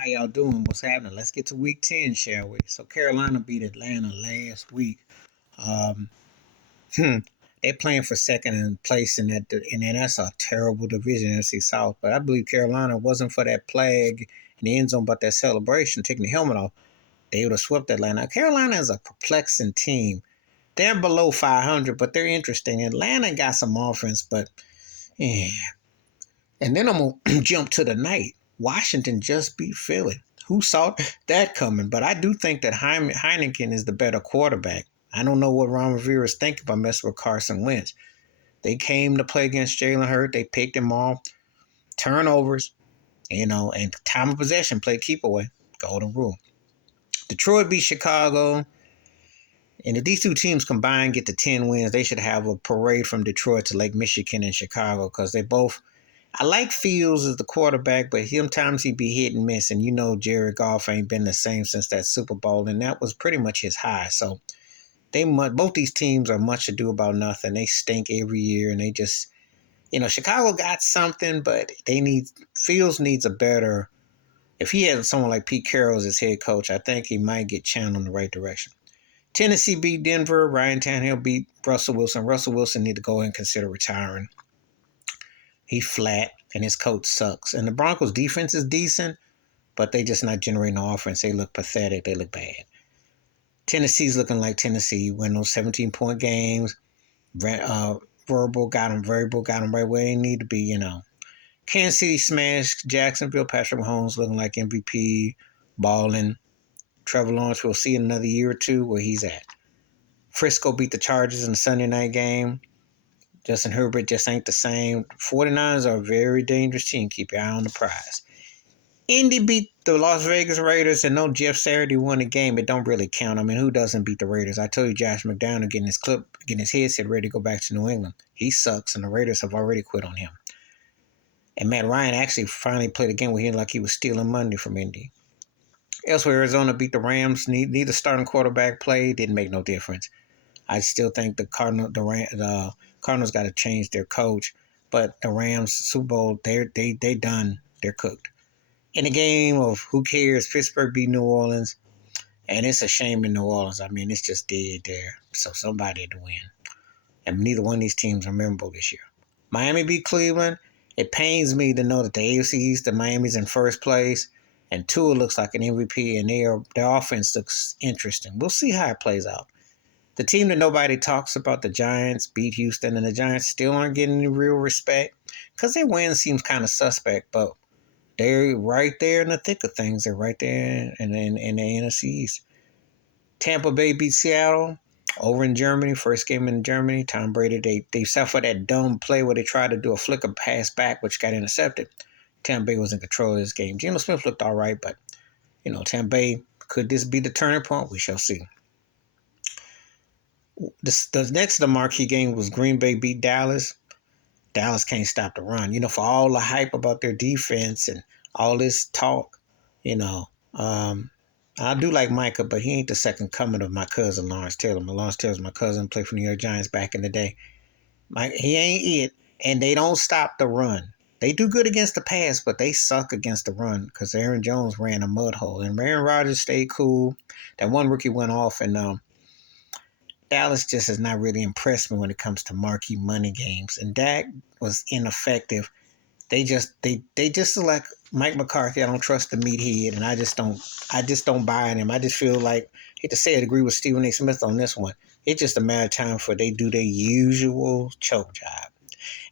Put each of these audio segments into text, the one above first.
How y'all doing? What's happening? Let's get to week 10, shall we? So Carolina beat Atlanta last week. Um, they're playing for second in place in that, and then that's a terrible division, NFC South. But I believe Carolina wasn't for that flag in the end zone, but that celebration, taking the helmet off, they would have swept Atlanta. Carolina is a perplexing team. They're below 500, but they're interesting. Atlanta got some offense, but yeah. And then I'm gonna jump to the night. Washington just beat Philly. Who saw that coming? But I do think that Heineken is the better quarterback. I don't know what Ron Rivera is thinking about messing with Carson Wentz. They came to play against Jalen Hurts. They picked him off. Turnovers, and time of possession, play keep away. Golden rule. Detroit beat Chicago. And if these two teams combined get to 10 wins, they should have a parade from Detroit to Lake Michigan and Chicago because they both. I like Fields as the quarterback, but sometimes he be hit and miss. And Jared Goff ain't been the same since that Super Bowl, and that was pretty much his high. So both these teams are much ado about nothing. They stink every year, and they just, Chicago got something, but Fields needs a better. If he had someone like Pete Carroll as his head coach, I think he might get channeled in the right direction. Tennessee beat Denver. Ryan Tannehill beat Russell Wilson. Russell Wilson need to go and consider retiring. He flat, and his coach sucks. And the Broncos' defense is decent, but they just not generating no offense. They look pathetic. They look bad. Tennessee's looking like Tennessee. Win those 17-point games. Variable got them right where they need to be, Kansas City smashed Jacksonville. Patrick Mahomes looking like MVP, balling. Trevor Lawrence, we'll see in another year or two where he's at. Frisco beat the Chargers in the Sunday night game. Justin Herbert just ain't the same. 49ers are a very dangerous team. Keep your eye on the prize. Indy beat the Las Vegas Raiders, and no Jeff Saturday won the game. It don't really count. I mean, who doesn't beat the Raiders? I told you Josh McDowell getting his headset ready to go back to New England. He sucks, and the Raiders have already quit on him. And Matt Ryan actually finally played a game with him like he was stealing money from Indy. Elsewhere, Arizona beat the Rams. Neither starting quarterback played. Didn't make no difference. I still think the Cardinals got to change their coach. But the Rams Super Bowl, they done. They're cooked. In a game of who cares, Pittsburgh beat New Orleans. And it's a shame in New Orleans. I mean, it's just dead there. So somebody had to win. And neither one of these teams are memorable this year. Miami beat Cleveland. It pains me to know that the AFC East, the Miami's in first place. And Tua looks like an MVP, and their offense looks interesting. We'll see how it plays out. The team that nobody talks about, the Giants, beat Houston, and the Giants still aren't getting any real respect because their win seems kind of suspect, but they're right there in the thick of things. They're right there in the NFC East. Tampa Bay beat Seattle over in Germany, first game in Germany. Tom Brady, they suffered that dumb play where they tried to do a flicker pass back, which got intercepted. Tampa Bay was in control of this game. Geno Smith looked all right, but, Tampa Bay, could this be the turning point? We shall see. The next of the marquee game was Green Bay beat Dallas. Dallas can't stop the run. For all the hype about their defense and all this talk, I do like Micah, but he ain't the second coming of my cousin, Lawrence Taylor. Lawrence Taylor's my cousin, played for New York Giants back in the day. He ain't it, and they don't stop the run. They do good against the pass, but they suck against the run because Aaron Jones ran a mud hole. And Aaron Rodgers stayed cool. That one rookie went off, and Dallas just has not really impressed me when it comes to marquee money games. And Dak was ineffective. They just select Mike McCarthy. I don't trust the meathead, and I just don't buy in him. I just feel like, I hate to say it, agree with Stephen A. Smith on this one. It's just a matter of time for they do their usual choke job.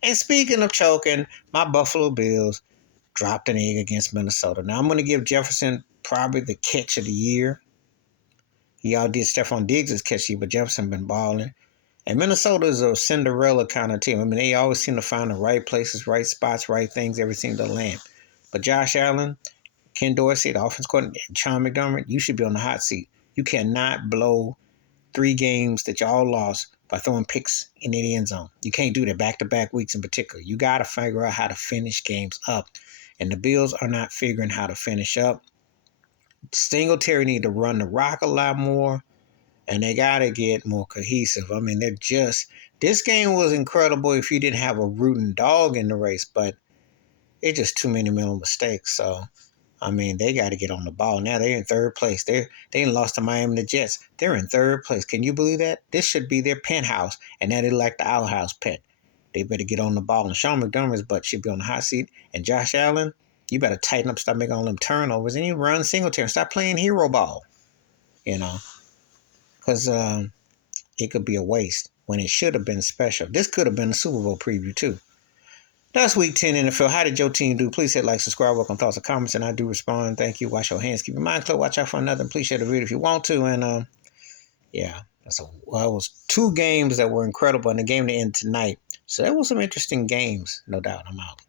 And speaking of choking, my Buffalo Bills dropped an egg against Minnesota. Now I'm going to give Jefferson probably the catch of the year. He outdid Stephon Diggs' catch, but Jefferson been balling. And Minnesota is a Cinderella kind of team. I mean, they always seem to find the right places, right spots, right things, everything to land. But Josh Allen, Ken Dorsey, the offense coordinator, and Sean McDermott, you should be on the hot seat. You cannot blow 3 games that y'all lost by throwing picks in the end zone. You can't do that back-to-back weeks in particular. You got to figure out how to finish games up. And the Bills are not figuring how to finish up. Singletary need to run the rock a lot more. And they got to get more cohesive. I mean, this game was incredible if you didn't have a rooting dog in the race, but it's just too many mental mistakes. So I mean, they got to get on the ball now. They're in third place. They ain't lost to Miami the Jets. They're in third place. Can you believe that? This should be their penthouse, and that is like the outhouse pet. They better get on the ball. And Sean McDermott's butt should be on the hot seat. And Josh Allen, you better tighten up, stop making all them turnovers, and you run Singletary. Stop playing hero ball. You know, because it could be a waste when it should have been special. This could have been a Super Bowl preview too. That's week 10 NFL. How did your team do? Please hit like, subscribe, welcome thoughts and comments, and I do respond. Thank you. Wash your hands. Keep your mind clear. Watch out for another. Please share the video if you want to. And yeah, that was 2 games that were incredible, and the game to end tonight. So there was some interesting games, no doubt. I'm out.